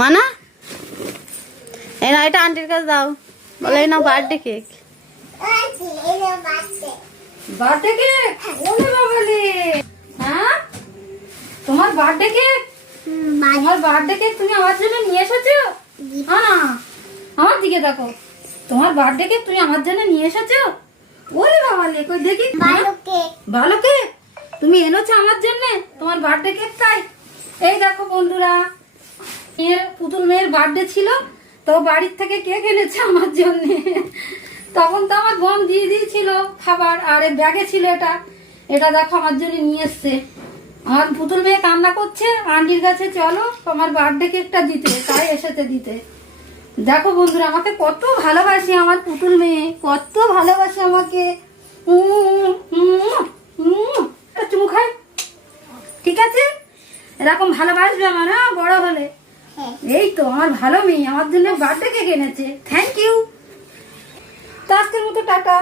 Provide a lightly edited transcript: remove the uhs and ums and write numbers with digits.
মানা এই না, এটা আন্টির কাছে দাও, বলে এই না বার্থডে কেক। Birthday cake? ওরে বাবালে, হ্যাঁ তোমার বার্থডে কেক? তোমার বার্থডে কেক তুমি আমার জন্য নিয়ে এসেছো? হ্যাঁ, আমার দিকে দেখো, তোমার বার্থডে কেক তুমি আমার জন্য নিয়ে এসেছো? ওরে বাবালে, কই দেখি। ভালো কেক তুমি এনেছো আমার জন্য, তোমার বার্থডে কেক তাই? এই দেখো বন্ধুরা, পুতুল মেয়ের বার্থডে ছিল, তো বাড়ির থেকে কেক এনেছে আমার জন্য। তখন তো আমার বোন দিয়ে দিয়েছিল খাবার, আর ব্যাগে ছিল এটা। এটা দেখো আমার জন্য নিয়ে এসছে। আমার পুতুল মেয়ে কান্না করছে, আন্টির কাছে চলো তোমার বার্থডে কেকটা দিতে, তাই এসেছে দিতে। দেখো বন্ধুরা, আমাকে কত ভালোবাসে আমার পুতুল মেয়ে, কত ভালোবাসে আমাকে। চুমু খাই, ঠিক আছে? এরকম ভালোবাসবে আমার, হ্যাঁ, বড় হলে। এই তো আমার ভালো মেয়ে, আমার জন্য বার্থডে কেক এনেছে। Thank you. তো আজকের মতো টাটা।